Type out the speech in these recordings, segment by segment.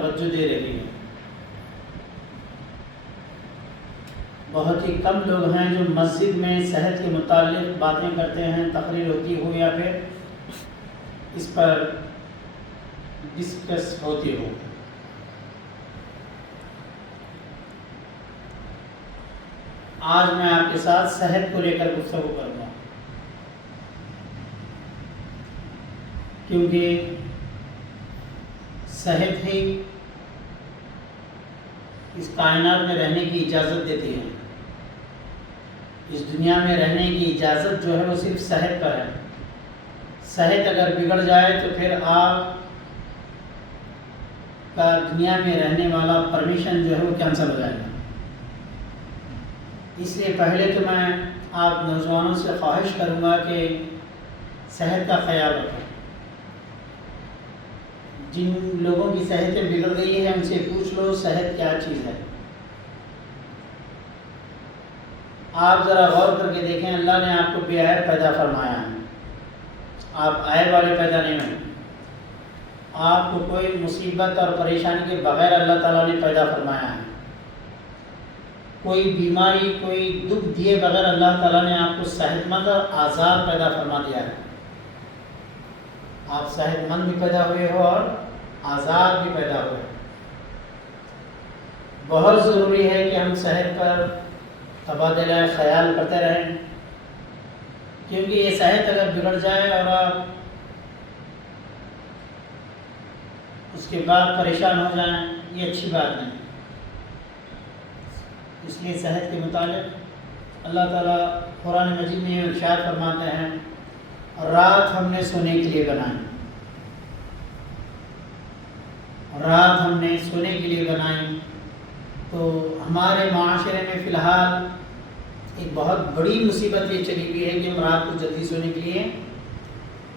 توجہ دے رہی ہے۔ بہت ہی کم لوگ ہیں جو مسجد میں صحت کے متعلق باتیں کرتے ہیں، تقریر ہوتی ہو یا پھر اس پر ڈسکس ہوتی ہو۔ آج میں آپ کے ساتھ صحت کو لے کر گفتگو کروں گا، کیونکہ صحت ہی اس کائنات میں رہنے کی اجازت دیتی ہے۔ اس دنیا میں رہنے کی اجازت جو ہے وہ صرف صحت پر ہے۔ صحت اگر بگڑ جائے تو پھر آپ کا دنیا میں رہنے والا پرمیشن جو ہے وہ کینسل ہو جائے گا۔ اس لیے پہلے تو میں آپ نوجوانوں سے خواہش کروں گا کہ صحت کا خیال رکھیں۔ جن لوگوں کی صحتیں بگڑ گئی ہیں ان سے پوچھ لو صحت کیا چیز ہے۔ آپ ذرا غور کر کے دیکھیں، اللہ نے آپ کو بے عیب پیدا فرمایا ہے، آپ عیب والے پیدا نہیں ہوئے۔ آپ کو کوئی مصیبت اور پریشانی کے بغیر اللہ تعالیٰ نے پیدا فرمایا ہے۔ کوئی بیماری، کوئی دکھ دیے بغیر اللہ تعالیٰ نے آپ کو صحت مند اور آزاد پیدا فرما دیا ہے۔ آپ صحت مند بھی پیدا ہوئے ہو اور آزاد بھی پیدا ہوئے۔ بہت ضروری ہے کہ ہم صحت پر تبادلہ خیال کرتے رہیں، کیونکہ یہ صحت اگر بگڑ جائے اور آپ اس کے بعد پریشان ہو جائیں، یہ اچھی بات نہیں۔ اس لیے صحت کے متعلق اللہ تعالیٰ قرآن مجید میں ارشاد فرماتے ہیں، رات ہم نے سونے کے لیے بنائی، رات ہم نے سونے کے لیے بنائی۔ تو ہمارے معاشرے میں فی الحال ایک بہت بڑی مصیبت یہ چلی ہوئی ہے کہ ہم رات کو جلدی سونے کے لیے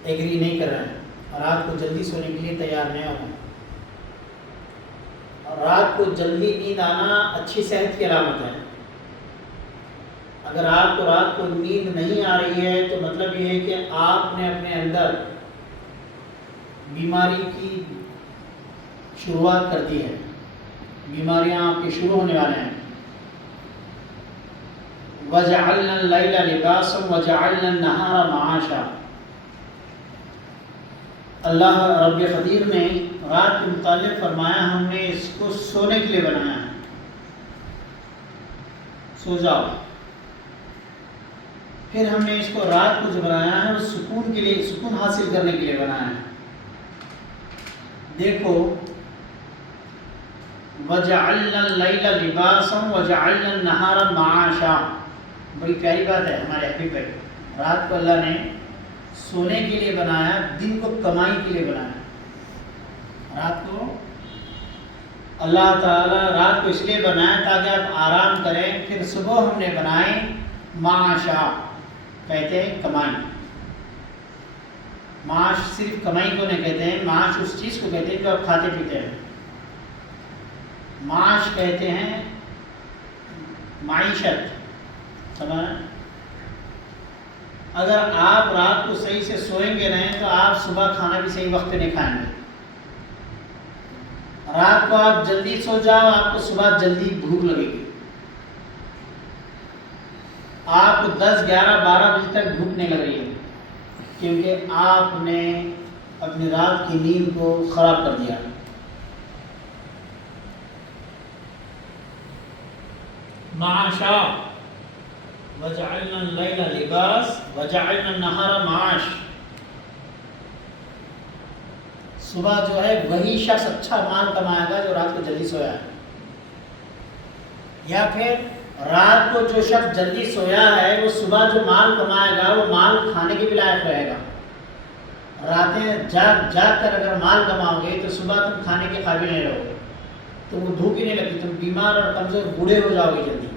ایگری نہیں کر رہے ہیں، رات کو جلدی سونے کے لیے تیار نہیں ہو رہے ہیں۔ رات کو جلدی نیند آنا اچھی صحت کی علامت ہے۔ اگر آپ کو رات کو نیند نہیں آ رہی ہے تو مطلب یہ ہے کہ آپ نے اپنے اندر بیماری کی شروعات کر دی ہے، بیماریاں آپ کے شروع ہونے والے ہیں۔ وَجَعَلْنَا اللَّيْلَ لِبَاسًا وَجَعَلْنَا النَّهَارَ مَعَاشًا۔ اللہ رب قدیر نے رات کے متعلق فرمایا، ہم نے اس کو سونے کے لیے بنایا ہے، سو جاؤ۔ پھر ہم نے اس کو رات کو جو بنایا ہے وہ سکون کے لیے، سکون حاصل کرنے کے لیے بنایا ہے۔ دیکھو، وَجَعَلْنَا اللَّيْلَ لِبَاسًا وَجَعَلْنَا النَّهَارَ مَعَاشًا، بڑی پیاری بات ہے ہمارے حبیب بھائی۔ رات کو اللہ نے سونے کے لیے بنایا، دن کو کمائی کے لیے بنایا۔ رات کو اللہ تعالیٰ رات کو اس لیے بنایا تاکہ آپ آرام کریں، پھر صبح ہم نے بنائے معاشا، کہتے ہیں کمائی۔ معاش صرف کمائی کو نہیں کہتے ہیں، معاش اس چیز کو کہتے ہیں جو آپ کھاتے پیتے ہیں۔ معاش کہتے ہیں معیشت، سمجھ؟ اگر آپ رات کو صحیح سے سوئیں گے نہیں تو آپ صبح کھانا بھی صحیح وقت پہ نہیں کھائیں گے۔ رات کو آپ جلدی سو جاؤ، آپ کو صبح جلدی بھوک لگے گی۔ آپ کو 10، 11، 12 بجے تک بھوک نہیں لگ رہی ہے، کیونکہ آپ نے اپنی رات کی نیند کو خراب کر دیا۔ معاشا، وَجَعَلْنَا اللَّيْلَ لِبَاس وَجَعَلْنَا النَّهَارَ مَعَاش۔ صبح جو ہے وہی شخص اچھا مال کمائے گا جو رات کو جلدی سویا ہے، یا پھر رات کو جو شخص جلدی سویا ہے وہ صبح جو مال کمائے گا وہ مال کھانے کے بھی لائق رہے گا۔ راتیں جاگ کر اگر مال کماؤ گے تو صبح تم کھانے کے قابل نہیں رہو گے، تو وہ بھوک ہی نہیں لگتی، تم بیمار اور کمزور بوڑھے ہو جاؤ گے جلدی۔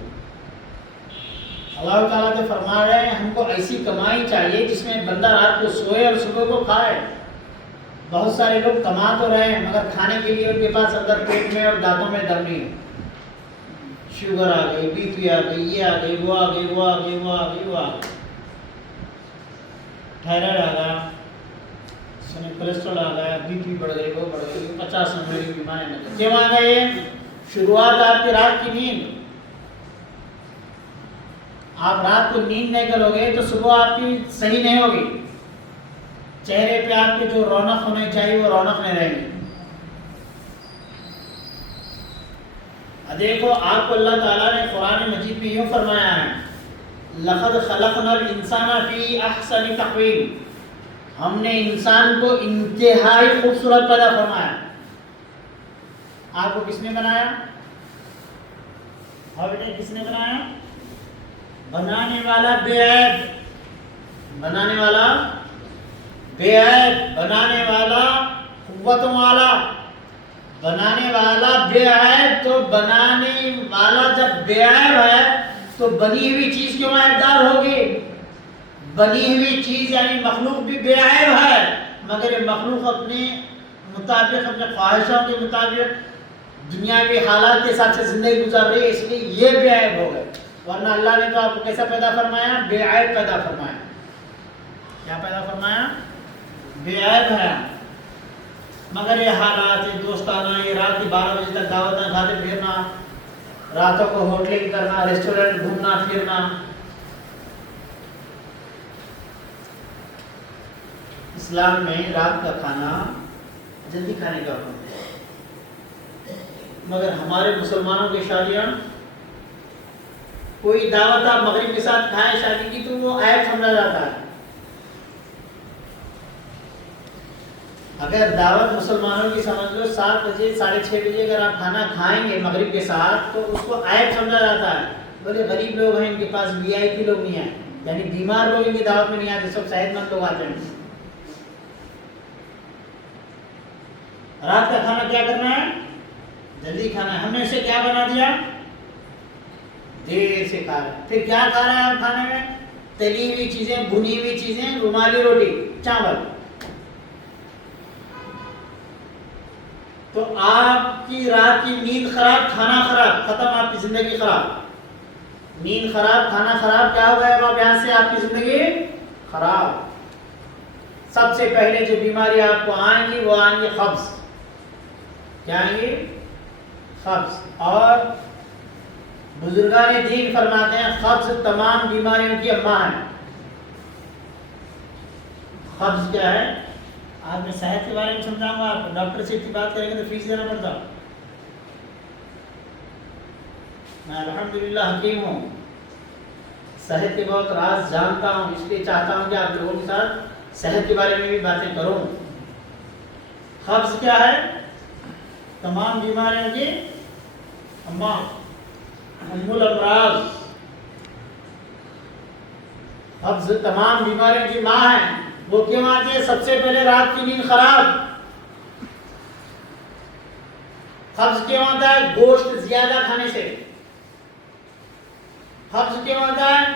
اللہ تعالیٰ تو فرما رہے ہیں ہم کو ایسی کمائی چاہیے جس میں بندہ رات کو سوئے اور صبح کو کھائے۔ بہت سارے لوگ کما تو رہے ہیں مگر کھانے کے لیے ان کے پاس اندر پیٹ میں اور دانتوں میں دم نہیں ہے۔ شوگر آ گئی، بی پی آ گئی، یہ آ گئی، وہ آ گئی، وہ آ گئی، وہ آ گئی، وہ آ گئی، تھائرائڈ آ گیا، سنے کولیسٹرول آ گیا, بی پی بڑھ گئی, وہ بڑھ گئی, 50 نمبر کی بیماری نہ کیوں آ گئی. شروعات آپ کی رات کی نیند. آپ رات کو نیند نہیں کرو گے تو صبح آپ کی صحیح نہیں ہوگی. چہرے پہ آپ کی جو رونق ہونی چاہیے وہ رونق نہیں رہے گی. دیکھو آپ کو اللہ تعالیٰ نے قرآن مجید میں یوں فرمایا ہے, لقد خلقنا الانسان فی احسن تقویم. ہم نے انسان کو انتہائی خوبصورت پیدا فرمایا. آپ کو کس نے بنایا؟ ہاں بیٹے, کس نے بنایا؟ بنانے والا بے عیب, بنانے والا بے عیب, بنانے والا قوتوں والا, بنانے والا بے عیب. تو بنانے والا جب بے عیب ہے تو بنی ہوئی چیز کیوں عیبدار ہوگی؟ بنی ہوئی چیز یعنی مخلوق بھی بے عیب ہے, مگر یہ مخلوق اپنے مطابق, اپنے خواہشوں کے مطابق دنیاوی حالات کے حساب سے زندگی گزار رہی ہے, اس لیے یہ بے عیب ہو گئے. ورنہ اللہ نے تو آپ کو کیسا پیدا فرمایا؟ بے عیب پیدا فرمایا. کیا پیدا فرمایا؟ بے عیب ہے. مگر یہ حالات, یہ دوستانہ, یہ رات کی 12 بجے تک دعوتیں کھاتے پھرنا, راتوں کو ہوٹلنگ کرنا, ریسٹورنٹ گھومنا پھرنا. اسلام میں رات کا کھانا جلدی کھانے کا حکم ہے, مگر ہمارے مسلمانوں کی شادیاں, کوئی دعوت آپ مغرب کے ساتھ کھائیں شادی کی تو وہ عیب سمجھا جاتا ہے. اگر دعوت مسلمانوں کی سمجھ لو 7 بجے 6:30 بجے اگر آپ کھانا کھائیں گے مغرب کے ساتھ تو اس کو عیب سمجھا جاتا ہے. بولے غریب لوگ ہیں, ان کے پاس VIP لوگ نہیں آئے, یعنی بیمار لوگ ان کی دعوت میں نہیں آتے, سب صحت مند لوگ آتے ہیں. رات کا کھانا کیا کرنا ہے؟ جلدی کھانا ہے. ہم نے اسے کیا بنا دیا؟ دیر سے کھا رہے ہیں. پھر کیا کھا رہے ہیں آپ کھانے میں؟ تلی ہوئی چیزیں, بھنی ہوئی چیزیں, رومالی روٹی, چاول. تو آپ کی رات کی نیند خراب, کھانا خراب, ختم آپ کی زندگی خراب. نیند خراب, کھانا خراب, کیا ہو گیا اب یہاں سے آپ کی زندگی خراب. سب سے پہلے جو بیماری آپ کو آئیں گی وہ آئیں گی قبض. کیا آئیں گی؟ قبض. اور بزرگان دین فرماتے ہیں قبض تمام بیماریوں کی اماں ہے. قبض کیا ہے؟ آج میں صحت کے بارے میں سمجھاؤں گا. آپ ڈاکٹر سے اتنی بات کریں گے تو فیس دینا پڑتا. میں الحمدللہ حکیم ہوں, صحت کے بہت راز جانتا ہوں, اس لیے چاہتا ہوں کہ آپ لوگوں کے ساتھ صحت کے بارے میں بھی باتیں کروں. قبض کیا ہے؟ تمام بیماریوں کی اماں, ام الامراض. قبض تمام بیماریوں کی ماں ہے. وہ کیوں آتی ہے؟ سب سے پہلے رات کی نیند خراب. قبض کیوں آتا ہے؟ گوشت زیادہ کھانے سے. قبض کیوں آتا ہے؟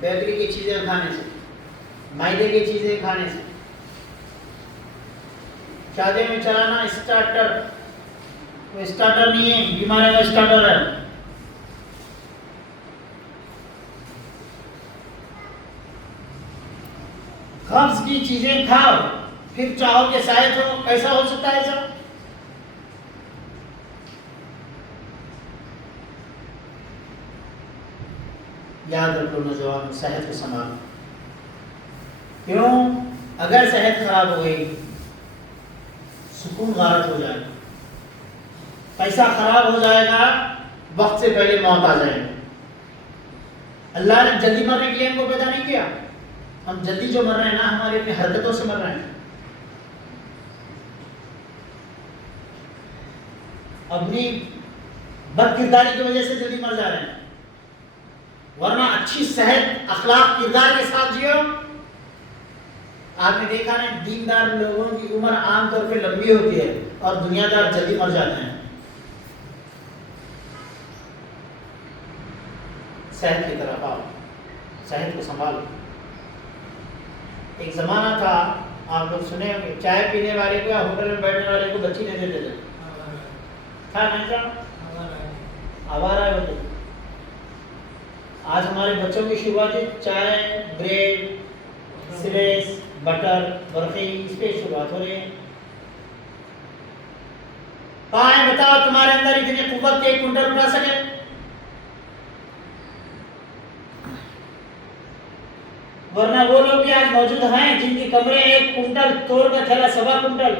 بیکری کی چیزیں کھانے سے, میدے کی چیزیں کھانے سے. شادی میں چلانا اسٹارٹر, وہ اسٹارٹر نہیں ہے, بیماری کا اسٹارٹر ہے. قبض کی چیزیں کھاؤ پھر چاہو کہ صحت ہو. کیسا ہو سکتا ہے ایسا؟ یاد رکھو نوجوان, صحت کو سنبھالو. کیوں؟ اگر صحت خراب ہو گئی سکون غارت ہو جائے گا, پیسہ خراب ہو جائے گا, وقت سے پہلے موت آ جائے گی. اللہ نے جلدی مرنے کے لیے ہم کو پیدا نہیں کیا. ہم جلدی جو مر رہے ہیں نا, ہماری اپنی حرکتوں سے مر رہے ہیں, اپنی بد کرداری کی وجہ سے جلدی مر جا رہے ہیں. ورنہ اچھی صحت اخلاق کردار کے ساتھ جیو. آپ نے دیکھا نا دیندار لوگوں کی عمر عام طور پہ لمبی ہوتی ہے اور دنیا دار جلدی مر جاتے ہیں. صحت کی طرف آؤ, صحت کو سنبھالو. ایک زمانہ تھا, آپ لوگ سنے ہوں گے, چائے پینے والے کو یا ہوٹل میں بیٹھنے والے کو بچی نہیں دیتے تھے. تھا نہیں تھا؟ آوارہ ہوتے. آج ہمارے بچوں کی شروعات چائے, بریڈ, سلیس بٹر برقی اس پہ شروعات ہو رہی ہے. پائیں بتاؤ تمہارے اندر اتنی قوت کے 1 کنٹل اٹھا سکے؟ ورنہ وہ لوگ بھی آج موجود ہیں جن کی کمرے 1 کنٹل توڑ کا تھیلا 1.25 کنٹل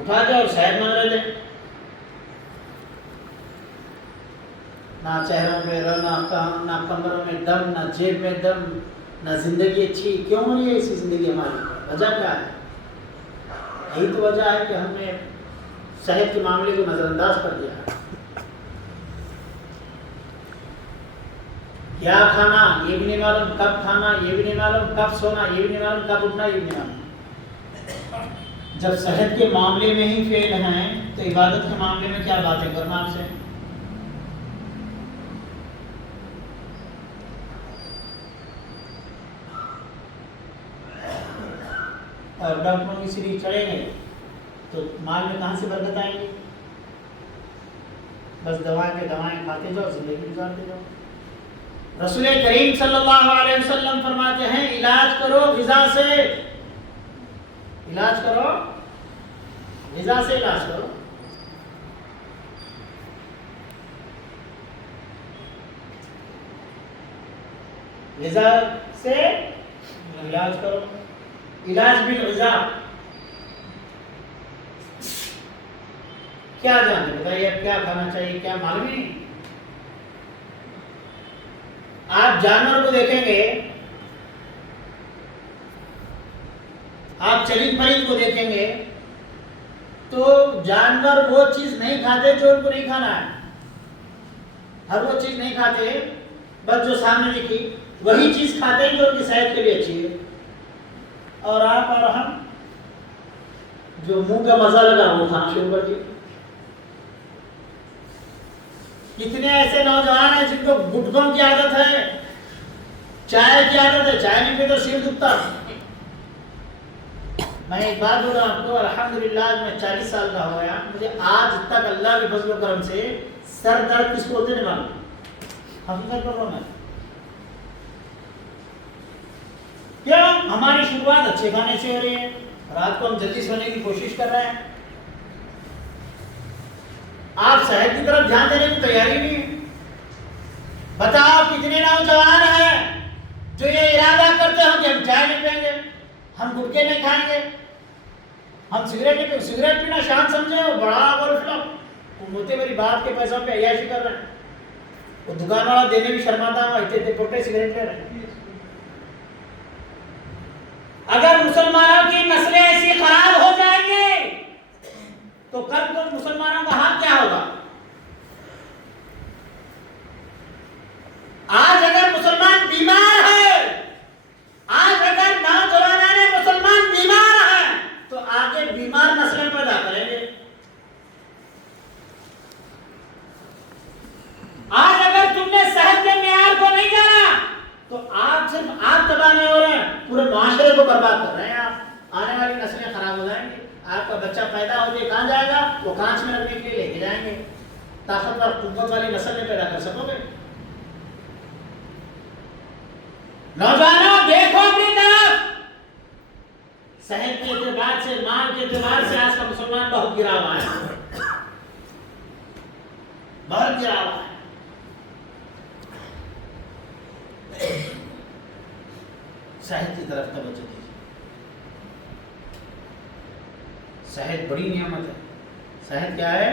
اٹھاتے اور شاید مانگ رہے تھے. نہ چہروں پہ رونق، نہ کمروں میں دم، نہ جیب میں دم، نہ زندگی اچھی. کیوں ہو رہی ہے ایسی زندگی ہماری؟ وجہ کیا ہے؟ یہی تو وجہ ہے کہ ہم نے صحت کے معاملے کو نظر انداز کر دیا. کیا کھانا یہ بھی نہیں معلوم، کب کھانا یہ بھی نہیں معلوم، کب سونا یہ بھی نہیں معلوم، کب اٹھنا یہ بھی نہیں معلوم. جب صحت کے معاملے میں ہی فیل ہیں تو عبادت کے معاملے میں کیا باتیں کرنا آپ سے؟ اور ڈاکٹروں کی سیڑھی چڑھیں گے تو مال میں کہاں سے برکت آئیں گی؟ بس دوائیں پہ دوائیں کھاتے جاؤ، زندگی گزارتے جاؤ. رسول کریم صلی اللہ علیہ وسلم فرماتے ہیں علاج کرو غذا سے، علاج کرو غذا سے، علاج کرو. غذا سے علاج کرو. علاج بالغذا کیا جانتے بتائیے؟ اب کیا کھانا چاہیے کیا معلوم نہیں. آپ جانور کو دیکھیں گے، آپ چرند پرند کو دیکھیں گے تو جانور وہ چیز نہیں کھاتے جو ان کو نہیں کھانا ہے. ہر وہ چیز نہیں کھاتے، بس جو سامنے دکھی وہی چیز کھاتے ہیں جو ان کی صحت کے لیے اچھی ہے. اور آپ اور ہم جو منہ کا مزہ لگا وہ کھانا شروع کر دیے. کتنے ایسے نوجوان ہیں جن کو گٹکوں کی عادت ہے، چائے کی عادت ہے، چائے نہیں پیتے تو سر دکھتا. میں ایک بات بول رہا ہوں آپ کو، الحمدللہ میں 40 سال کا ہو گیا، مجھے آج تک اللہ کے فضل و کرم سے سر درد کس کو ہوتے نہیں معلوم. حقیقت کر رہا ہوں میں. کیوں؟ ہماری شروعات اچھے کھانے سے ہو رہی ہے. رات کو ہم جلدی سونے کی کوشش کر رہے ہیں. آپ صحت کی طرف دھیان دینے کی تیاری نہیں ہے. بتاؤ کتنے نوجوان ہیں جو یہ ارادہ کرتے ہیں کہ ہم چائے نہیں پئیں گے، ہم گٹکے نہیں کھائیں گے، ہم سگریٹ نہیں پئیں گے. سگریٹ پینا شان سمجھے ہو بڑا غلط لوگ، وہ موٹے میری بات کے پیسوں پہ عیاشی کر رہے ہیں. وہ دکان والا دینے بھی شرماتا ہوں، اتنے پوٹے سگریٹ لے رہے ہیں. اگر مسلمانوں کی نسلیں ایسی خراب ہو جائیں گے تو کل کو مسلمانوں کا حال کیا ہوگا؟ آج اگر مسلمان بیمار ہے، آج اگر نوجوانان مسلمان بیمار ہیں تو آگے بیمار نسلیں پیدا کریں گے. آج اگر تم نے صحت کے معیار کو نہیں جانا تو آپ صرف آپ تباہ نہیں ہو رہے ہیں، پورے معاشرے کو برباد کر رہے ہیں. آپ آنے والی نسلیں خراب ہو جائیں گی. آپ کا بچہ پیدا ہو کے کہاں جائے گا؟ وہ کانچ میں رکھنے کے لیے لے کے جائیں گے. طاقتور قوت والی نسل میں پیدا کر سکو گے؟ نوجوانوں دیکھو اپنی طرف. صحت کے اعتبار سے، مال کے اعتبار سے آج کا مسلمان بہت گرا ہوا ہے، بہت گرا ہوا ہے. صحت کی طرف توجہ دیجیے. صحت بڑی نعمت ہے. صحت کیا ہے؟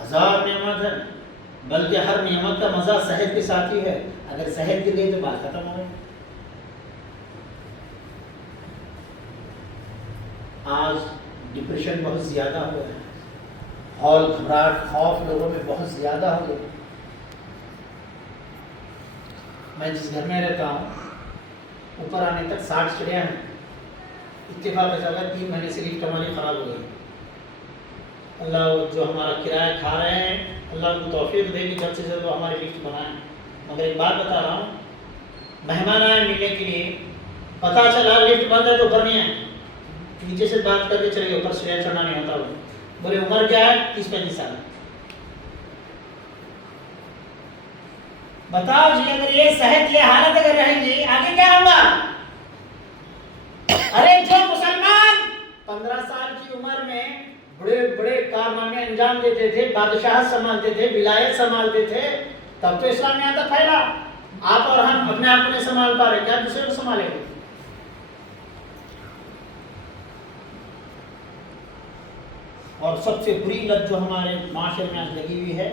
1000 نعمت ہے، بلکہ ہر نعمت کا مزہ صحت کے ساتھ ہی ہے. اگر صحت گر گئی تو بات ختم ہو گئی. آج ڈپریشن بہت زیادہ ہو گیا ہے، ہال گھبراہٹ خوف لوگوں میں بہت زیادہ ہو گیا. میں جس گھر میں رہتا ہوں اوپر آنے تک 60 چڑیاں ہیں. اتفاق ایسا ہوا 3 مہینے سے لفٹ ہماری خراب ہو گئی. اللہ جو ہمارا کرایہ کھا رہے ہیں اللہ ان کو توفیق دے کہ جلد سے جلد وہ ہماری لفٹ بنائیں. مگر ایک بات بتا رہا ہوں، مہمان آئے ملنے کے لیے، پتہ چلا لفٹ بند ہے تو اوپر نہیں آئے، نیچے سے بات کر کے چلے گئے، اوپر سیڑھیاں چڑھنا نہیں ہوتا. بولے عمر کیا ہے؟ 30-35 سال. بتاؤ جی اگر یہ صحت یہ حالت اگر رہیں گی آگے کیا ہوگا؟ ارے جو مسلمان 15 سال کی عمر میں بڑے بڑے کارنامے انجام دیتے تھے، بادشاہت سنبھالتے تھے، ولایت سنبھالتے تھے، تب تو اسلام یہاں تک پھیلا. آپ اور ہم اپنے آپ کو نہیں سنبھال پا رہے، کیا دوسرے کو سنبھالیں گے؟ اور سب سے بری لت جو ہمارے معاشرے میں آج لگی ہوئی ہے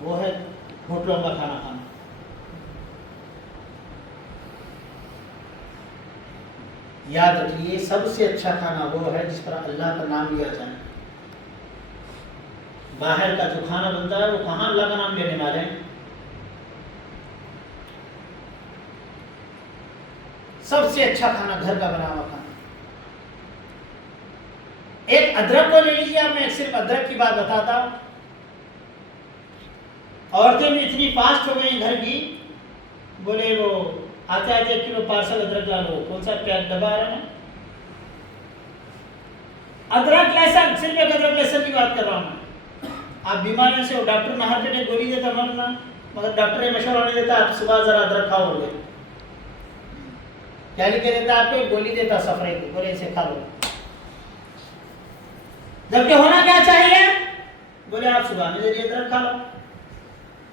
وہ ہے ہوٹلوں کا کھانا کھانا. یاد رکھیے سب سے اچھا کھانا وہ ہے جس پر اللہ کا نام لیا جائے. باہر کا جو کھانا بنتا ہے وہ کہاں اللہ کا نام لینے والے ہیں؟ سب سے اچھا کھانا گھر کا بنا ہوا کھانا. ایک ادرک کو لے لیجیے آپ، میں صرف ادرک کی بات بتاتا ہوں. عورتیں بھی اتنی فاسٹ ہو گئی گھر کی، بولے وہ آتے آتے 1 کلو پارسل ادرک ڈالو. کون سا پیک ڈبا آ رہا ہے؟ ادرک لہسن، صرف ایک ادرک لہسن کی بات کر رہا ہوں میں. آپ بیماریوں سے ڈاکٹر نہ ہر جگہ گولی دیتا مرنا، مگر ڈاکٹر یہ مشورہ نہیں دیتا آپ صبح ذرا ادرک کھاؤ. ہو گئے کیا لکھے دیتا آپ کو؟ گولی دیتا سفرے کو، بولے اسے کھا لو. جبکہ ہونا کیا چاہیے؟ بولے آپ صبح میں ذریعے ادرک کھا لو،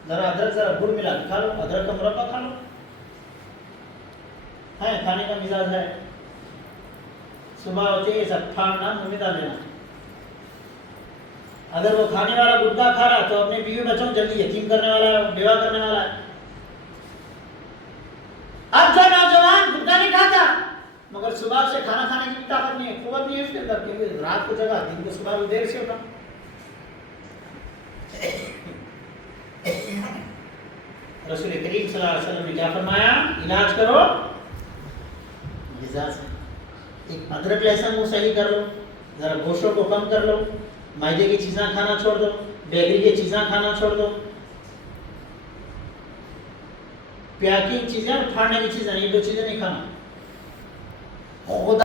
ذرا ادرک ذرا گڑ ملا کے کھا لو، ادرک کا مربع کھا لو. ہے کھانے کا مزاج ہے. صبح ہوتے ہی سب پھاڑنا منہ میں ڈال لینا. اگر وہ کھانے والا گٹکا کھا رہا تو اپنے بیوی بچوں جلدی یتیم کرنے والا ہے، بیوہ کرنے والا ہے. اب جو نوجوان گٹکا نہیں کھاتا مگر صبح سے کھانا کھانے کی طاقت نہیں ہے، قوت نہیں ہے اس کے اندر، کیونکہ رات کو جگہ دن کو صبح دیر سے اٹھا. رسول کریم صلی اللہ علیہ وسلم نے کیا فرمایا؟ علاج کرو غذا سے. ایک ادرک لہسن کو صحیح کر لو، ذرا گوشتوں کو کم کر لو، میدے کی چیزیں کھانا چھوڑ دو، بیکری کی چیزیں کھانا چھوڑ دو، پیکنگ چیزیں اور پھاڑنے کی چیزیں، یہ 2 چیزیں نہیں کھانا. خدا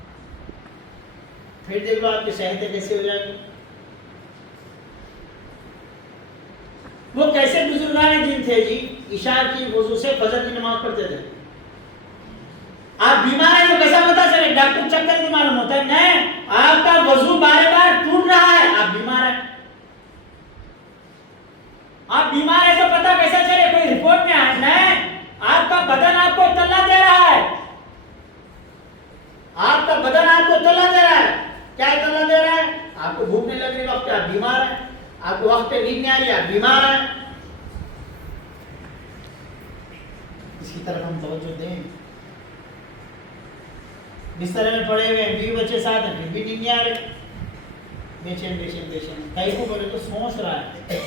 پھر دیکھ لو آپ کی صحتیں کیسے ہو جائیں گی. وہ کیسے بزرگان دین تھے جی، عشاء کی وضو سے فجر کی نماز پڑھتے تھے. آپ بیمار ہیں تو کیسا پتا چلے؟ ڈاکٹر چیک کر کے معلوم ہوتا ہے نہیں آپ کا وضو بار بار ٹوٹ رہا ہے، آپ بیمار ہیں. آپ بیمار ہیں تو پتا کیسا چلے؟ کوئی رپورٹ میں آئے نہیں، آپ کا بدن آپ کو اطلاع دے رہا ہے. آپ کا بدن آپ کو اطلاع دے رہا ہے. کیا اطلاع دے رہا ہے؟ آپ کو بھوک نہیں لگ رہی وقت پہ آپ بیمار ہیں، آپ کو وقت پہ نیند نہیں آ رہی آپ بیمار ہیں. اس کی طرف ہم توجہ دیں. بستر میں پڑے ہوئے ہیں، بیوی بچے ساتھ ہیں، پھر بھی نیند نہیں آ رہی، بے چین بے چین بے چین. کئی کو بولے تو سوچ رہا ہے.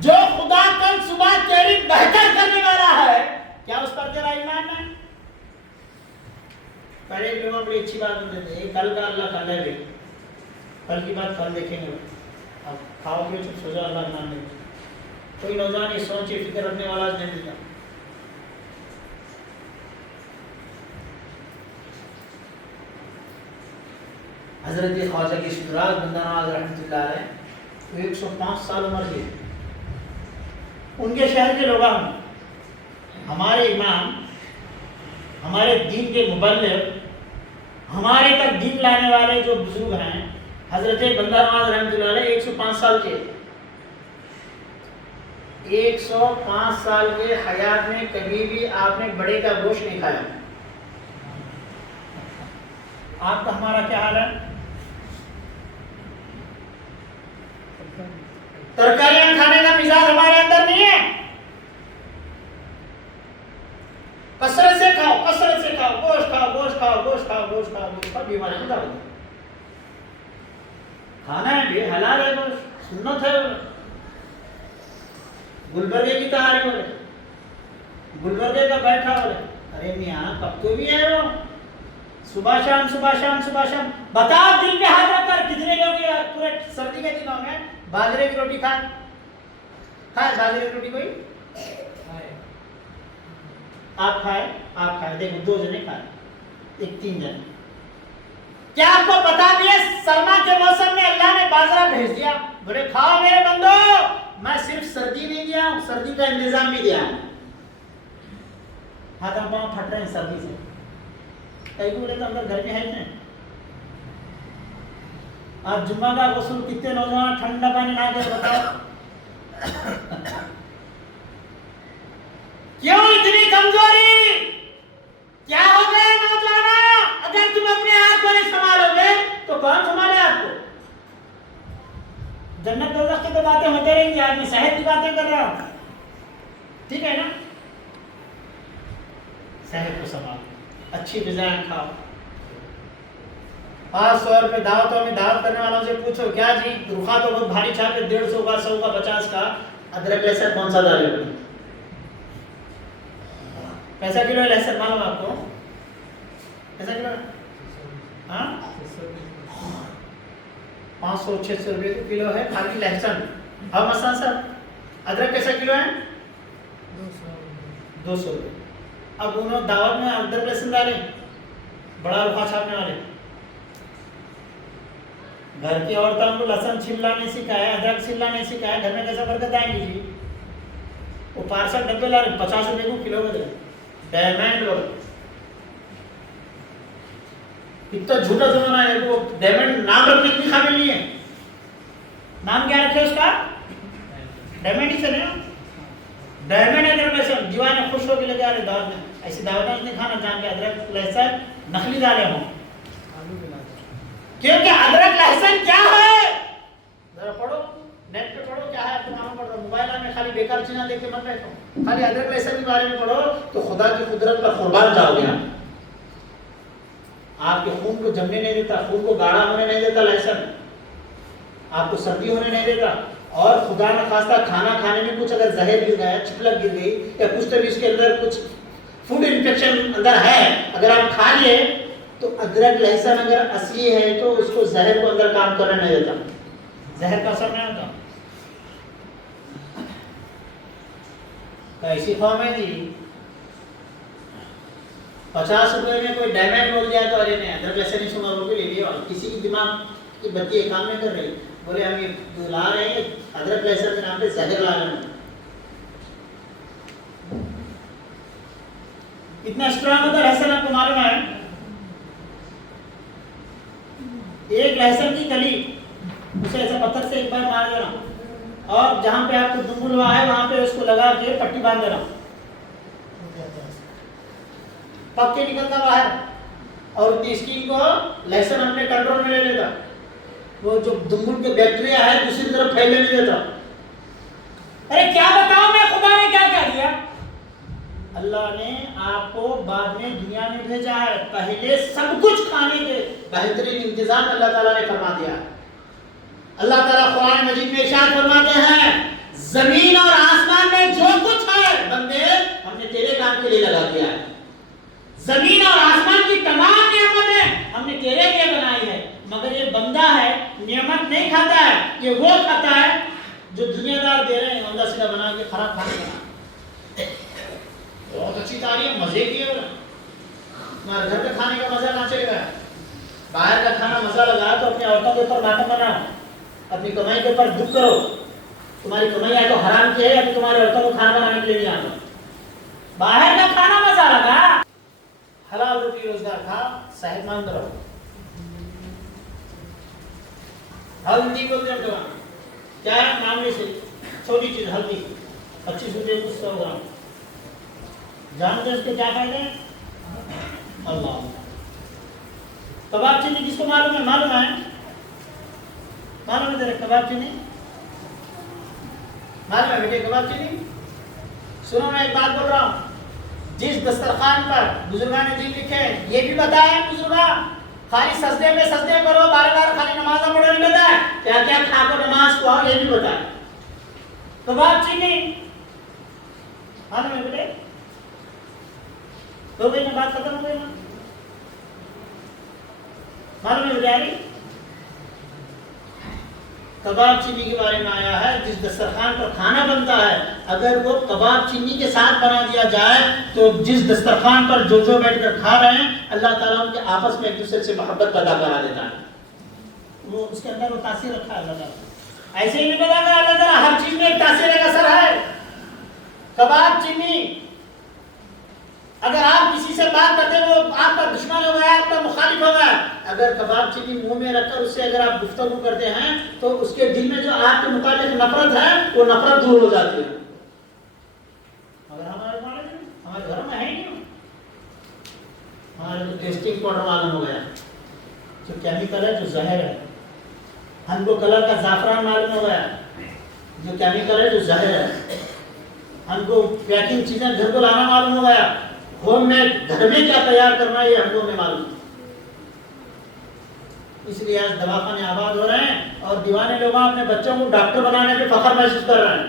جو خدا کل صبح تیری بہتر کرنے والا ہے، کیا اس پر تیرا ایمان ہے؟ پہلے لوگوں بڑی اچھی بات بولتے تھے، کل کا اللہ کل ہے، کل کی بات کل دیکھیں گے. اب کھاؤ گے چپ سو جاؤ، اللہ کا نام لے. کوئی نوجوان یہ سوچے فکر رکھنے والا نہیں ملتا. حضرت خواجہ کی شجراج بندہ نواز رحمۃ اللہ علیہ 105 سال عمر کے، ان کے شہر کے لوگ ہمارے امام، ہمارے دین کے مبلغ، ہمارے تک دین لانے والے جو بزرگ ہیں، حضرت بندہ نواز رحمۃ اللہ علیہ 105 سال کے، 105 سال کے حیات میں کبھی بھی آپ نے بڑے کا گوشت نہیں کھایا. آپ کا ہمارا کیا حال ہے؟ ترکاریاں کھانے کا مزاج ہمارے اندر نہیں ہے. کثرت سے کھاؤ، کثرت سے کھاؤ، گوشت کھاؤ، گوشت کھاؤ، گوشت کھاؤ، گوشت کھاؤ، گوشت کھاؤ. بیماری میں دعوت ہے. کھانا ہے بھی حلال ہے، گوشت سنت ہے. گلبرگے کی تہاری ہو رہے، گلبرگے کا بیٹھا ہو رہے. ارے میاں کب تو بھی ہے وہ صبح شام صبح شام صبح شام. بتاؤ دل پہ ہاتھ رکھ کر کتنے لوگ پورے سردی کے دنوں میں باجرے کی روٹی کھائے؟ باجرے کی روٹی کوئی آپ کھائے دیکھو 2 جنے کھائے، 3 جنے. کیا آپ کو پتا بھی ہے سرما کے موسم میں اللہ نے باجرہ بھیج دیا؟ بولے کھاؤ میرے بندو، میں صرف سردی نہیں دیا ہوں، سردی کا انتظام بھی دیا ہوں. ہاتھ پاؤں پھٹ رہے ہیں سردی سے. کئی کو بولے تو اندر گھر میں ہے نہیں. آج جمعہ کا غسل کتنے نوجوان ٹھنڈا پانی نہ کے بتاؤ کیوں اتنی کمزوری؟ کیا ہو گئے نوجوانوں؟ اگر تم اپنے آپ کو نہیں سنبھالو گے تو کون سنبھالے آپ کو؟ جنت دوزخ کی تو باتیں ہوتے رہیں گی، آج میں صحت کی باتیں کر رہا ہوں، ٹھیک ہے نا؟ صحت کو سنبھالو، اچھی غذائیں کھاؤ. خاص طور پہ دعوتوں میں دعوت کرنے والوں سے پوچھو کیا جی رخا تو بہت بھاری چھاپ ہے 150 کا 100 کا 50 کا، ادرک لہسن کون سا ڈالے گا؟ کیسا کلو ہے لہسن معلوم آپ کو؟ کیسا کلو ہے؟ ہاں 500-600 روپے کا کلو ہے خالی لہسن. اب مثلا سر ادرک کیسا کلو ہے؟ 200 روپے. اب انہوں دعوت میں ادرک لہسن ڈالے، بڑا رخا چھاپنے والے. گھر کی عورتوں کو لہسن چھلنا نہیں سکھایا، ادرک چھلنا نہیں سکھایا، گھر میں کیسا برکت آئیں گی جی؟ وہ پارسل ڈبے لا رہے 50 روپے کو کلو بدلے ڈائمنڈ لوگ. اتنا جھوٹا زمانہ ہے. وہ ڈائمنڈ نام رکھنے کی قابل نہیں ہے. نام کیا رکھے اس کا؟ ڈائمنڈ ہی سے نہیں. ڈائمنڈ ادرک لہسن دیوانے خوش ہو کے لگے آ رہے دعوت میں. ایسی دعوت نہیں کھانا جان کے ادرک لہسن نقلی ڈالے ہوں. کیونکہ ادرک لہسن کیا ہے؟ ذرا پڑھو نیٹ پہ پڑھو کیا ہے آپ کو معلوم پڑتا. موبائل میں خالی بیکار چیزیں دیکھ کے مت بیٹھو، خالی ادرک لہسن کے بارے میں پڑھو تو خدا کی قدرت کا قربان جاؤ گے. آپ کے خون کو جمنے نہیں دیتا، خون کو گاڑھا ہونے نہیں دیتا لہسن، آپ کو سردی ہونے نہیں دیتا. اور خدا نہ خواستہ کھانا کھانے میں کچھ اگر زہر گر گیا، چپلک گر گئی یا کچھ تو بھی اس کے اندر کچھ فوڈ انفیکشن اندر ہے، اگر آپ کھا لیے تو ادرک لہسن اگر اصلی ہے تو اس کو زہر کو اندر کام کرنے نہیں دیتا، زہر کا اثر نہیں ہوتا. ایسی قوم ہے جی 50 روپے میں کوئی ڈائمنڈ بول دیا تو ارے نہیں ادرک لہسن نہیں سنگا روپے لے لیا. اور کسی کی دماغ کی بتی کام نہیں کر رہی، بولے ہم یہ لا رہے ہیں ادرک لہسن کے نام پہ زہر لا رہے ہیں. اتنا اسٹرانگ ہوتا لہسن آپ کو معلوم ہے؟ ایک لہسن کی کلی اسے ایسا پتھر سے ایک بار مار دینا اور جہاں پہ آپ کو دنگل ہوا ہے وہاں پہ اس کو لگا کے پٹی باندھ دینا، پک کے نکلتا باہر. اور اتنی اسکین کو لہسن اپنے کنٹرول میں لے لیتا، وہ جو دنگل کے بیکٹیریا ہے دوسری طرف پھیلنے نہیں دیتا. ارے کیا بتاؤں میں خدا نے کیا کہہ دیا؟ اللہ نے آپ کو بعد میں دنیا میں بھیجا ہے، پہلے سب کچھ کھانے کے بہترین انتظام اللہ تعالیٰ نے فرما دیا. اللہ تعالیٰ قرآن مجید میں ارشاد فرماتے ہیں زمین اور آسمان میں جو کچھ ہے بندے ہم نے تیرے کام کے لیے لگا دیا ہے. زمین اور آسمان کی تمام نعمتیں ہم نے تیرے لیے بنائی ہے، مگر یہ بندہ ہے نعمت نہیں کھاتا ہے، یہ وہ کھاتا ہے جو دنیا دار دے رہے ہیں اوندا سیدھا بنا کے خراب کھانے بنا. بہت اچھی تعلیم مزے کی ہے. ہمارے گھر پہ کھانے کا مزہ نہ چلے گا، باہر کا کھانا مزہ لگا تو اپنی عورتوں کے اوپر ناٹک بناؤ، اپنی کمائی کے اوپر دکھ کرو. تمہاری کمائی یا تو حرام کی ہے یا تمہارے عورتوں کو کھانا بنانے کے لیے نہیں آتا. باہر کا کھانا مزہ لگا، حلال روٹی روزگار کھا، صحت مند رہو. ہلدی بولتے ہیں کیا ہے؟ معاملے سے چھوٹی چیز ہلدی 25 روپے کو 100 گرام. جانتے اس کے کیا فائدے ہیں؟ اللہ. کباب چینی کس کو معلوم ہے؟ معلوم ہے؟ معلوم ہے تیرے کباب چینی؟ معلوم ہے بیٹے کباب چینی؟ سنو میں ایک بات بول رہا ہوں، جس دسترخوان پر بزرگان دین لکھے یہ بھی بتایا بزرگان خالی سجدے میں سجدے کرو، بار بار خالی نماز پڑھو نہیں بتایا، کیا کیا کھا کر نماز پڑھو یہ بھی بتایا. کباب چینی معلوم ہے بیٹے؟ تو بھائی بات ختم ہو گئی نا؟ معلوم ہے بیٹے؟ کباب چینی کے بارے میں آیا ہے جس دسترخوان پر کھانا بنتا ہے اگر وہ کباب چینی کے ساتھ بنا دیا جائے تو جس دسترخوان پر جو بیٹھ کر کھا رہے ہیں اللہ تعالیٰ ان کے آپس میں ایک دوسرے سے محبت پیدا کرا دیتا ہے. وہ اس کے اندر وہ تاثیر رکھا ہے اللہ تعالیٰ. ایسے ہی نہیں پیدا کرا اللہ تعالیٰ، ہر چیز میں ایک تاثیر ایک اثر ہے. کباب چینی اگر آپ کسی سے بات کرتے ہیں وہ آپ کا دشمن ہو گیا، آپ کا مخالف ہو گیا، اگر کباب چلی منہ میں رکھ کر اس سے اگر آپ گفتگو کرتے ہیں تو اس کے دل میں جو آپ کے متعلق نفرت ہے وہ نفرت دور ہو جاتی ہے. اگر ہمارے گھر میں ہے ہی نہیں، ہمارے تو ٹیسٹنگ پاؤڈر معلوم ہو گیا جو کیمیکل ہے، جو زہر ہے. ہم کو کلر کا زعفران معلوم ہو گیا جو کیمیکل ہے، جو زہر ہے. ہم کو پیکنگ چیزیں گھر کو لانا معلوم ہو گیا، ہوم میں گھر میں کیا تیار کرنا ہے یہ ہم کو نہیں معلوم. اس لیے آج دواخانے آباد ہو رہے ہیں اور دیوانے لوگ اپنے بچوں کو ڈاکٹر بنانے پہ فخر محسوس کر رہے ہیں.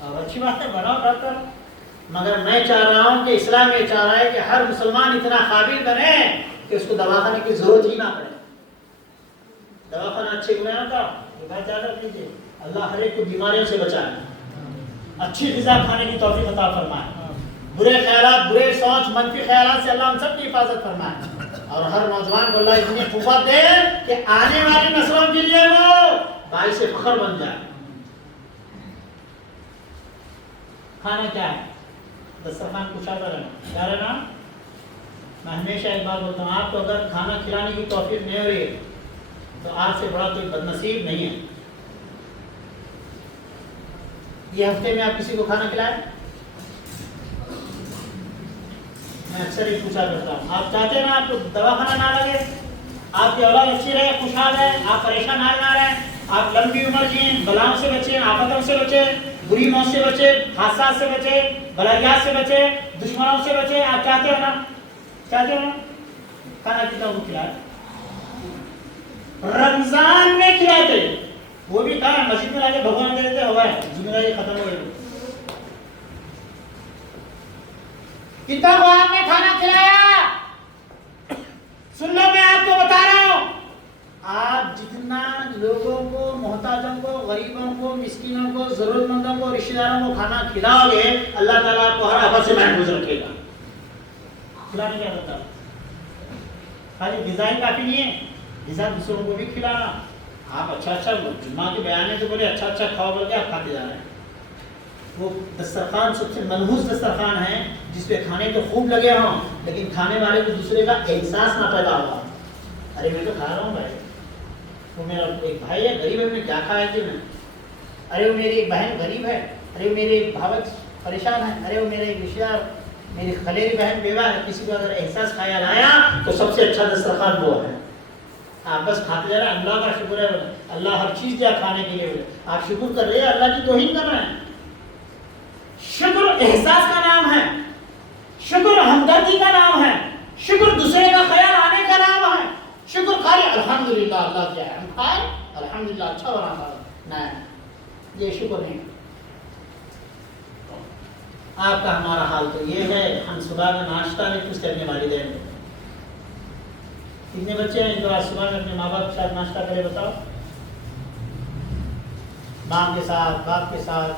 اور اچھی بات ہے، بناؤ ڈاکٹر، مگر میں چاہ رہا ہوں کہ اسلام یہ چاہ رہا ہے کہ ہر مسلمان اتنا قابل بنے کہ اس کو دواخانے کی ضرورت ہی نہ پڑے. دواخانہ اچھے گناہوں کا اجازت دیجیے. اللہ ہر ایک کو بیماریوں سے بچائے، اچھی غذا کھانے کی توفیق عطا فرمائے، برے خیالات، برے سوچ، منفی خیالات سے اللہ ہم سب کی حفاظت فرمائے، اور ہر نوجوان کو اللہ اتنی قوت دے کہ آنے والی نسلوں کے لیے وہ باعث فخر بن جائے. کھانا کیا ہے؟ دسترخوان کشادہ رہنا، کیا رہنا؟ میں ہمیشہ ایک بات بولتا ہوں، آپ کو اگر کھانا کھلانے کی توفیق نہیں ہو رہی ہے تو آپ سے بڑا کوئی بدنصیب نہیں ہے. یہ ہفتے میں آپ کسی کو کھانا کھلائیں؟ میں اکثر ہی پوچھا کرتا ہوں، آپ چاہتے ہیں نا آپ کو دواخانہ نہ لگے، آپ کی اولاد اچھی رہے، خوشحال ہے، آپ پریشان حال نہ رہیں، آپ لمبی عمر جئیں، بلاؤں سے بچیں، آفتوں سے بچیں، بری موت سے بچے، حادثات سے بچے، بلائیات سے بچے، دشمنوں سے بچے. آپ چاہتے ہو نا؟ چاہتے ہو نا؟ کھانا کتنا کو کھلائے؟ رمضان میں کھلاتے، وہ بھی کھانا مسجد میں لا کے بھگوان دے دیتے، ہوا ہے، ذمہ داری ختم ہو گئی. کتنا کو آپ نے کھانا کھلایا؟ سن لو، میں آپ کو بتا رہا ہوں، آپ جتنا لوگوں کو، محتاجوں کو، غریبوں کو، مسکینوں کو، ضرورت مندوں کو، رشتہ داروں کو کھانا کھلاؤ گے، اللہ تعالیٰ آپ کو ہر آفت سے محفوظ رکھے گا. کھلانے کیا ہوتا ہے؟ خالی غذا ہی کافی نہیں ہے، غذا دوسروں کو بھی کھلانا. آپ اچھا جمعہ کے بیان میں تو بولے اچھا کھاؤ بول کے آپ کھاتے جا رہے ہیں. وہ دسترخوان سب سے منحوس دسترخوان ہے جس پہ کھانے تو خوب لگے ہوں لیکن کھانے والے کو دوسرے کا احساس نہ پیدا ہوا. ارے میں تو کھا رہا ہوں بھائی، وہ میرا ایک بھائی ہے غریب ہے، میں کیا کھایا جی میں؟ ارے وہ میری ایک بہن غریب ہے، ارے وہ میرے ایک بھاوک پریشان ہے، ارے وہ میرے ایک رشتہ دار، میری خلیری بہن بیوہ ہے. کسی کو اگر احساس خیال آیا تو سب سے اچھا دسترخوان وہ ہے. آپ بس کھاتے جا رہے ہیں، اللہ کا شکر ہے، اللہ ہر چیز دیا کھانے کے لیے، آپ شکر کر رہے ہیں، اللہ کی توہین کر رہے ہیں. شکر احساس کا نام ہے، شکر ہمدردی کا نام ہے، شکر دوسرے کا خیال آنے کا نام ہے. شکر خالی الحمدللہ اللہ کیا ہے، ہم کھائے الحمدللہ اچھا بنا تھا، نہیں یہ شکر نہیں. آپ کا ہمارا حال تو یہ ہے، ہم صبح میں ناشتہ نہیں کچھ کرنے والدین. کتنے بچے ہیں جو آج صبح میں اپنے ماں باپ کے ساتھ ناشتہ کرے؟ بتاؤ. ماں کے ساتھ، باپ کے ساتھ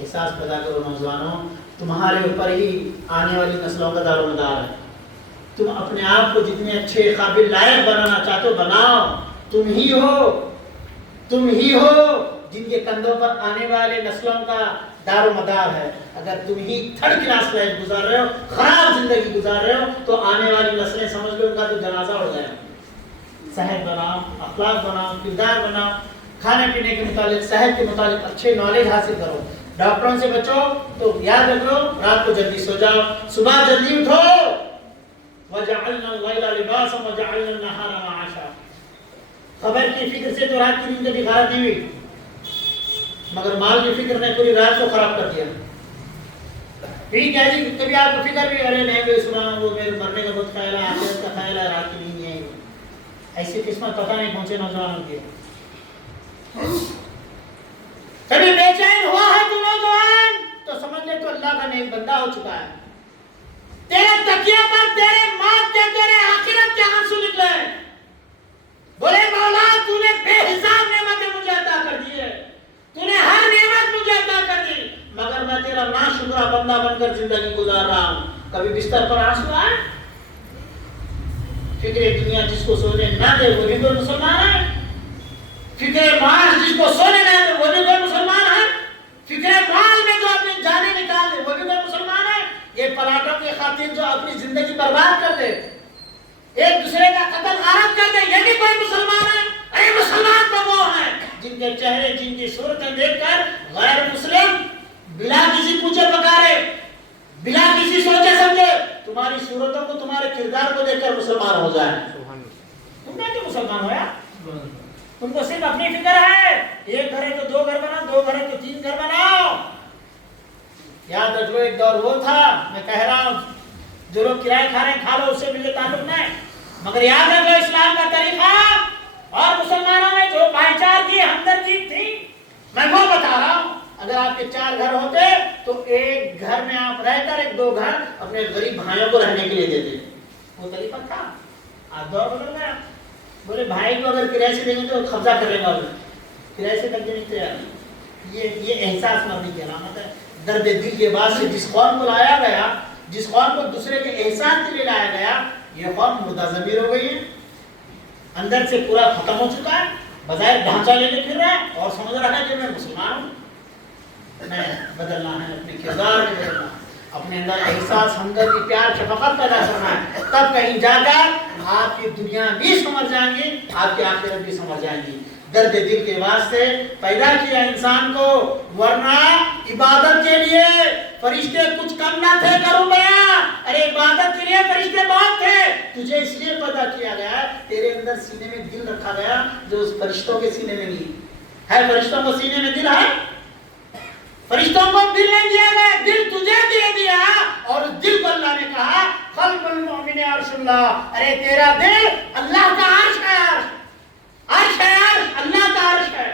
احساس پیدا کرو. نوجوانوں، تمہارے اوپر ہی آنے والی نسلوں کا دار و مدار ہے. تم اپنے آپ کو جتنے اچھے قابل لائق بنانا چاہتے ہو بناؤ. تم ہی ہو جن کے کندھوں پر آنے والے نسلوں کا دار و مدار ہے. اگر تم ہی تھرڈ کلاس لائف گزار رہے ہو، خراب زندگی گزار رہے ہو، تو آنے والی نسلیں سمجھ لو ان کا تو جنازہ اڑ گیا. صحت بناؤ، اخلاق بناؤ، کردار بناؤ. کھانے پینے کے متعلق، صحت کے متعلق اچھے نالج حاصل کرو. ڈاکٹروں سے بچو تو یاد رکھو رات کو جلدی سو جاؤ، صبح جلدی اٹھو. وَجَعَلْنَا اللَّيْلَ لِبَاسًا وَجَعَلْنَا النَّهَارَ مَعَاشًا. خبر کی فکر سے تو رات کی نیند کبھی غارت نہیں ہوئی، مگر مال کی فکر نے پوری رات کو خراب کر دیا. ٹھیک ہے جی، کبھی آپ کو فکر بھی، ارے نہیں میں سنا وہ میرے مرنے کا بہت خیال ہے، آخرت کا خیال ہے، رات کی نیند نہیں ہے. ایسی قسمت پتہ نہیں پہنچے نوجوانوں کی. کبھی بے چین ہوا ہے تو نوجوان تو سمجھ لے تو اللہ کا نیک بندہ ہو چکا ہے. تیرے تکیے پر تیرے موت کے، تیرے آخرت کے آنسو نکلے. بولے مولا تو نے بے حساب نعمتیں مجھے عطا کر دی ہے، تو نے ہر نعمت مجھے عطا کر دی، مگر میں تیرا ناشکرہ بندہ بن کر زندگی گزار رہا ہوں. کبھی بستر پر آنسو آئے؟ فکر دنیا جس کو سونے نہ دے وہ بھی کوئی مسلمان ہے. فکر معاش جس کو سونے نہ دے وہ بھی کوئی مسلمان ہے. فکر مال میں جو اپنی جانیں نکال دے وہ بھی کوئی مسلمان ہے. یہ پلاٹوں کے خاطر جن کے چہرے جن کی صورتیں دیکھ کر غیر مسلم بلا کسی پوچھے پکارے بلا کسی سوچے سمجھے تمہاری صورتوں کو تمہارے کردار کو دیکھ کر مسلمان ہو جائے. تم کہتے مسلمان ہو یا تم کو صرف اپنی فکر ہے ایک گھر ہے تو 2 گھر بناؤ 2 گھر ہے تو 3 گھر بناؤ. یاد رکھو ایک دور وہ تھا میں کہہ رہا ہوں جو لوگ کرائے کھا رہے ہیں کھا لو اس سے مجھے تعلق نہیں مگر یاد رکھو اسلام کا طریقہ اور مسلمانوں میں جو بھائی چارگی کی ہمدردی تھی میں وہ بتا رہا ہوں. اگر آپ کے 4 گھر ہوتے تو ایک گھر میں آپ رہ کر 1-2 گھر اپنے غریب بھائیوں کو رہنے کے لیے دیتے. وہ طریقہ تھا. آج دور بدل گیا. بولے بھائی کو اگر کرائے سے دیں گے تو قبضہ کر لے گا کرائے سے قبضے نہیں تیار. یہ احساس مندی کی علامت ہے. درد دل کے بعد سے جس قوم کو لایا گیا جس قوم کو دوسرے کے احساس کے لیے لایا گیا یہ قوم مردہ ضمیر ہو گئی ہے. اندر سے پورا ختم ہو چکا ہے. بظاہر ڈھانچہ لے کے پھر رہا ہے اور سمجھ رہا ہے کہ میں مسلمان ہوں. میں بدلنا ہے اپنے کردار میں بدلنا اپنے اندر احساس ہمدردی پیار شفقت پیدا کرنا ہے. تب کہیں جا کر آپ کی دنیا بھی سمجھ جائیں گی آپ کی آخرت بھی سمجھ جائیں گی. درد دل کے واسطے پیدا کیا انسان کو ورنہ عبادت کے لیے فرشتے کچھ کم نہ تھے. کروں گیا ارے عبادت کے لیے فرشتے بہت تھے. تجھے اس لیے پیدا کیا گیا تیرے اندر سینے میں دل رکھا گیا جو اس فرشتوں کے سینے میں نہیں ہے. فرشتوں کو سینے میں دل ہے فرشتوں کو دل نہیں دیا گیا دل تجھے دے دیا اور اس دل کو اللہ نے کہا قلب المؤمن عرش اللہ. ارے تیرا دل اللہ کا عرش ہے. عرش ہے عرش اللہ کا عرش ہے.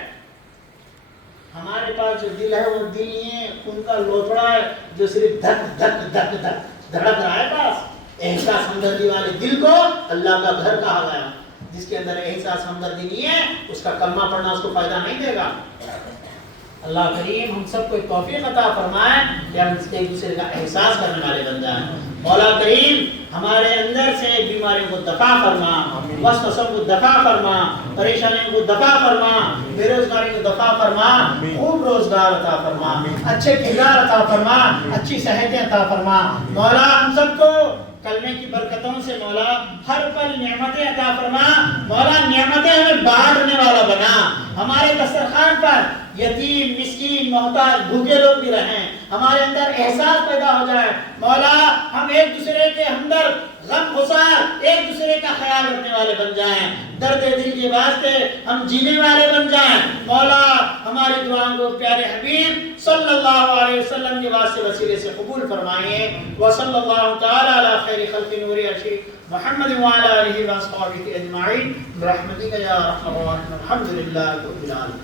ہمارے پاس جو دل ہے وہ دل نہیں ہے خون کا لوتھڑا ہے جو صرف دھک دھک دھک دھک دھڑک رہا ہے. بس احساس ہمدردی والے دل کو اللہ کا گھر کہا گیا. جس کے اندر احساس ہمدردی نہیں ہے اس کا کلمہ پڑھنا اس کو فائدہ نہیں دے گا. اللہ کریم ہم سب کو ایک توفیق عطا فرمائے کہ ہم ایک دوسرے کا احساس کرنے والے بن جائیں. مولا کریم ہمارے اندر سے بیماریوں کو دفع فرما وسوسوں کو دفع فرما پریشانیوں کو دفع فرما بے روزگاری کو دفع فرما خوب روزگار عطا فرما اچھے کردار عطا فرما اچھی صحتیں عطا فرما. مولا ہم سب کو کلمے کی برکتوں سے مولا ہر پل نعمتیں عطا فرما. مولا نعمتیں ہمیں بانٹنے والا بنا. ہمارے دسترخوان پر یتیم مسکین محتاج بھوکے لوگ بھی رہیں. ہمارے اندر احساس پیدا ہو جائے. مولا ہم ایک دوسرے کے اندر غم گسار ایک دوسرے کا خیال رکھنے والے بن جائیں. درد دل کے واسطے ہم جینے والے بن جائیں. مولا ہماری دعاؤں کو پیارے حبیب صلی اللہ علیہ وسلم کے واسطے وسیلے سے قبول فرمائیں. وصلی اللہ تعالی علی خیر خلق نور عرش محمد وعلی آلہ واصحابہ اجمعین برحمتک یا ارحم الراحمین. الحمد للہ رب العالمین.